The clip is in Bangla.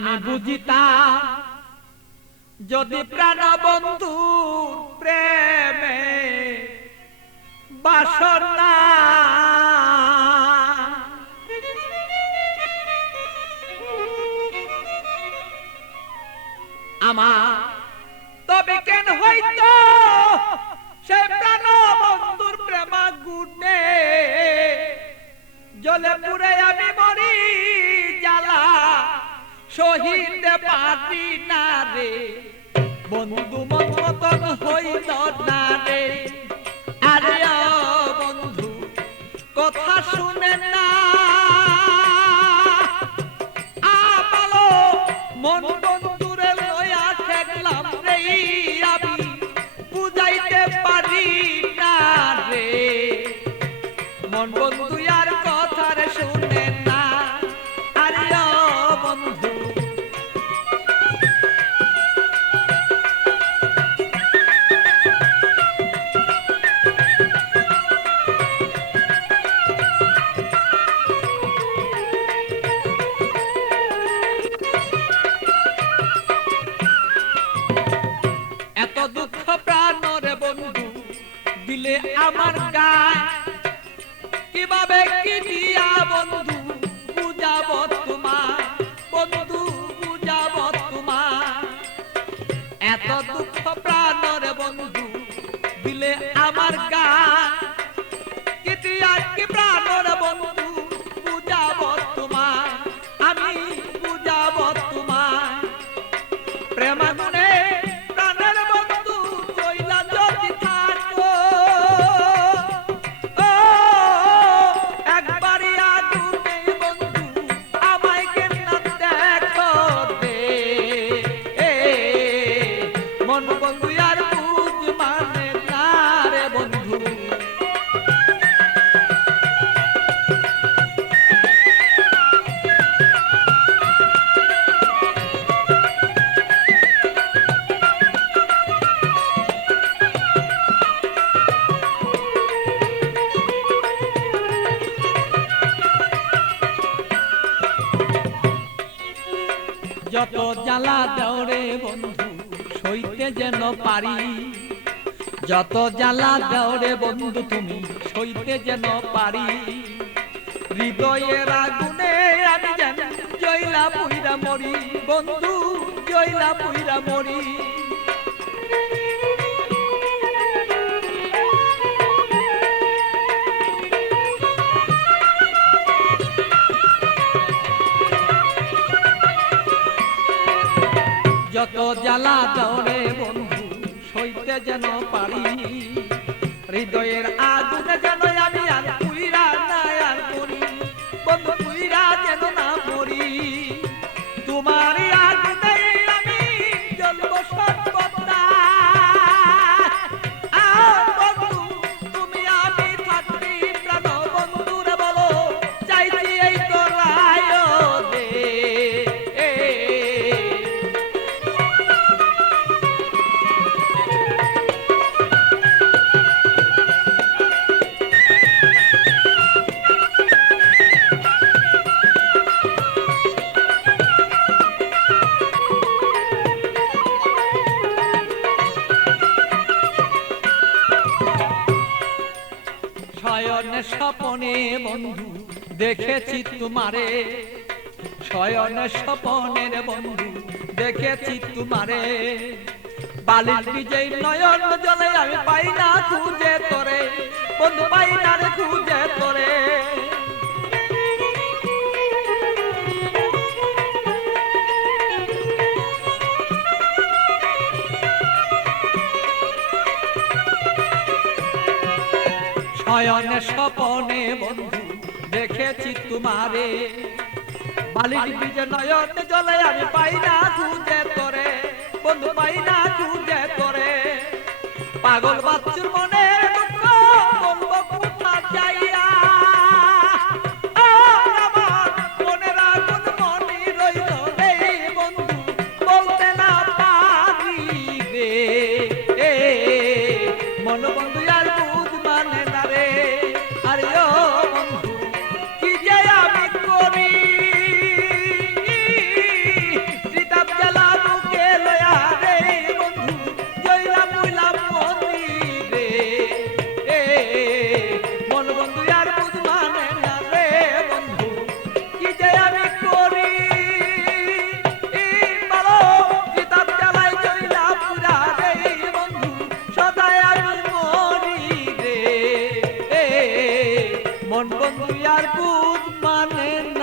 আমি বুঝিতাম যদি প্রাণ বন্ধু প্রেমে বাসনা আমার তবে কেন হইতো সে প্রাণ বন্ধুর প্রেমা গুণে জলে পুরে আমি মরি জ্বালা সহিতে পারি না রে বন্ধু মন মতন হইল না রে আরে বন্ধু কথা শুনে না আমালো মন বন্ধুরে লয়া ঠেকলাম রে আমি বুঝাইতে পারি না রে মন বন্ধু আর কথা রে শুনে না আরে বন্ধু এত দুঃখ প্রাণরে বন্ধু দিলে আমার গায় কিভাবে কি দিয়া বন্ধু বুঝাবো তোমার বন্ধু বুঝাবো তোমার এত দুঃখ প্রাণরে বন্ধু দিলে আমার গায় কি দিয়া কি প্রাণরে বন্ধু বুঝাবো তোমার আমি বুঝাবো তোমার প্রেমাগুনে যত জ্বালা দেওরে বন্ধু সইতে যেন পারি যত জ্বালা দেওরে বন্ধু তুমি সইতে যেন পারি হৃদয়ের আগুনে আমি যেন জয়লা পুইরা মরি বন্ধু জয়লা পুইরা মরি যত জ্বালা দেওরে বন্ধু সইতে যেন পারি হৃদয়ের আগুনে যেন আমি আর পুইরা না আর মরি বন্ধু পুইরা যেন না মরি তোমার আগুনে আমি জ্বলব সর্বদা বন্ধু তুমি আমি থাকবি প্রাণ বন্ধুরে বলো চাইছি এই তোরায় দে শয়নে স্বপনে বন্ধু দেখেছি তোমারে শয়নে স্বপনের বন্ধু দেখেছি তোমারে বালির বিজয় নয়ন জলে আমি পাই না খুঁজে তোরে বন্ধু পাই না রে খুঁজে তোরে শয়নে স্বপনে বন্ধু দেখেছি তোমারে বালির বীজে নয়ন জলে আমি পাই না খুঁজে তোরে বন্ধু পাই না খুঁজে তোরে পাগল বাচ্চুর মনে দুঃখ বলবো কোথা যাইয়া আমার মনের আগুন মনে রইল রে বন্ধু বলতে না পারি রে মন বন্ধু আর বুঝ মানে না রে আরে ও বন্ধু কি যে আমি করি ধন বন্ধু আর কুদ মানে